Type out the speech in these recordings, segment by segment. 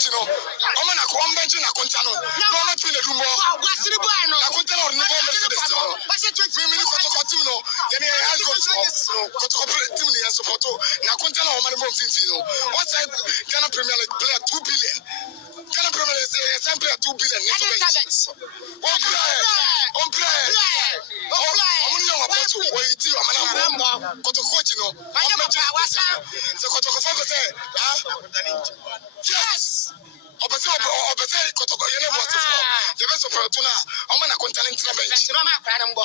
coach no. I'm na ko bench na konta no. No ma twin the room. Wasiri boy no. Na konta no ni bomb for this. What's it 3 minutes koto team no. Then he has got koto team ni support. Na konta no ma ni bomb fin no. What's that Ghana Premier League player 2 billion. Ghana Premier League is player 2 billion. On play. I'm young about to wait till I'm koto coach no. So koto ko say, yes. Obese koto ko yene boss for. The best of Tuna. I'm na kontalent na bench. Mama para mbo.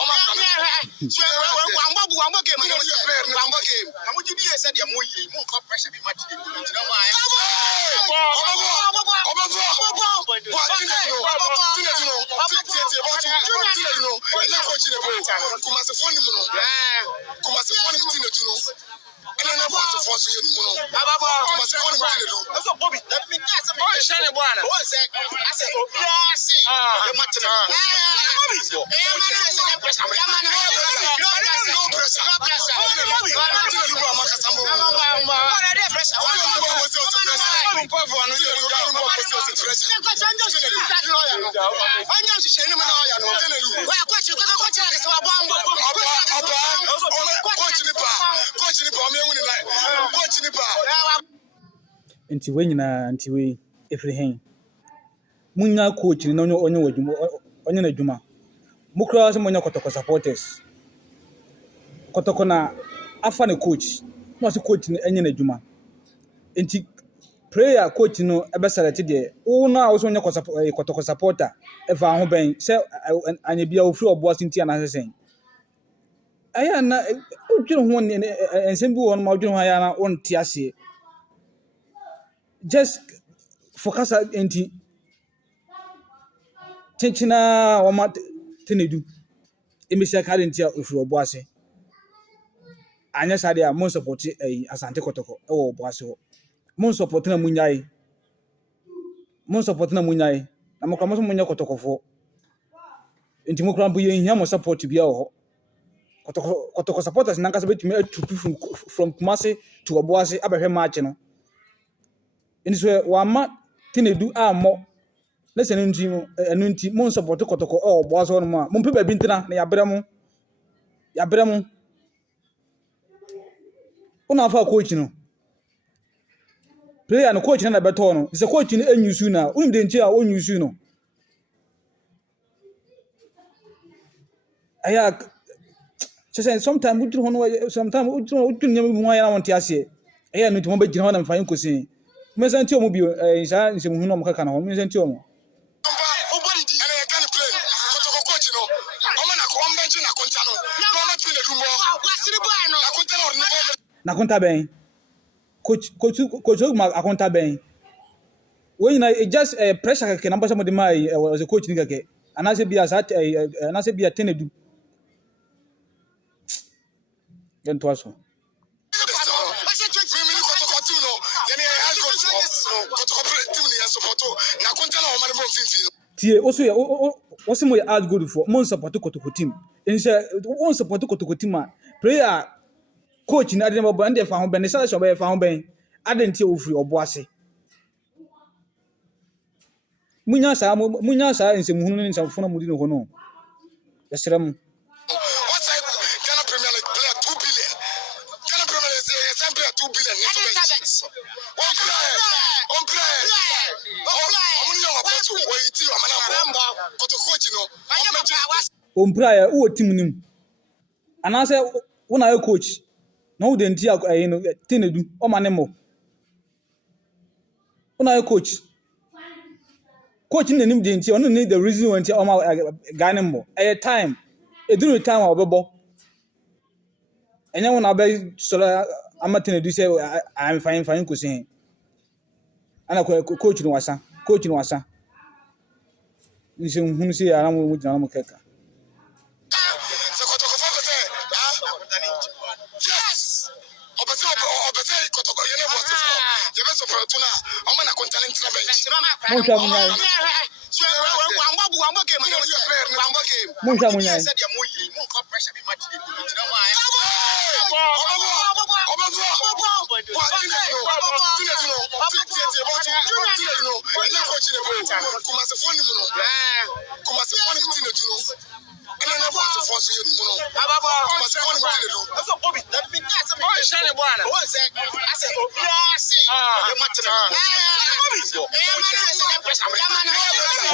So wambo game. Wambo game. Na mo jidi e said ya mo yi. Mo ko pressure be match dey. Na ma ya. Nti we nyina nti we efrihen munya coach ni no onye wadwuma onye na dwuma mukura so munya kotoko supporters kotoko na afa ne coach no so coach ni enye na dwuma nti prayer coach no ebe select de wo na wo so nya kotoko supporter e fa ho ben se anya bia wo free obo asinti ana sesen aya na odwiro ho ensem bi wo no ma odwiro ho aya na won ti ase just focus enti chenchina wama tenedu emisia current ya ofuro obo ase anya sade a mon support asante kotoko e wo obo ase ho mon support na munyai na mokra mo munya kotokofo enti mokra mbo ye hia mo support bia ho kotoko supporters nanka se betumi atupu from Kumasi to obo ase abehwe match no eni so wama tenedu amo listen enu nti mon support kotoko obo aso no ma mon pe ba bi ntina na yabrɛ mu una fa coach no player no coach na beto no se coach ni enyusu na unim de nti a onyusu no aya say sometimes we do sometimes we do nyam mu aya na wonte ase aya no nti mo be gina ho na mfa nkosi me santi o mu bi isa nse mu hu no mo kaka na ho me santi o mo na konta ben coach Ogum akonta ben when you just pressure ke number somebody my was a coach ni kake anase bia sa anase bia tenedu den to aso tie also what's more add good for mon support kotoko team in say won support kotoko team player coach na de mabo ande fa ho ben say so be fa ho ben adenti ofuri obo ase munya sa nsem hunu ni nsam fona mudi no ho no yesram what's that Ghana Premier League player 2 billion Ghana Premier League is player 2 billion on play I'm young about to wait till I'm na koto coach no on play wo team nim anase wo na coach na wo de nti no tenedu o ma ne mo wo na coach na nim de nti ono need the reason when o ma Ghana mo time eduru time a obebo enya wo na be solo ama tenedu say I'm fine ko sin ana coach no wasa nse hunu say ara mo gina mo keka Mucha munyai.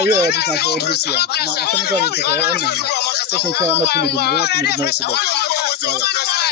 Ayo, bisa for this year. Nah, I think I'm going to say, I'm not going to do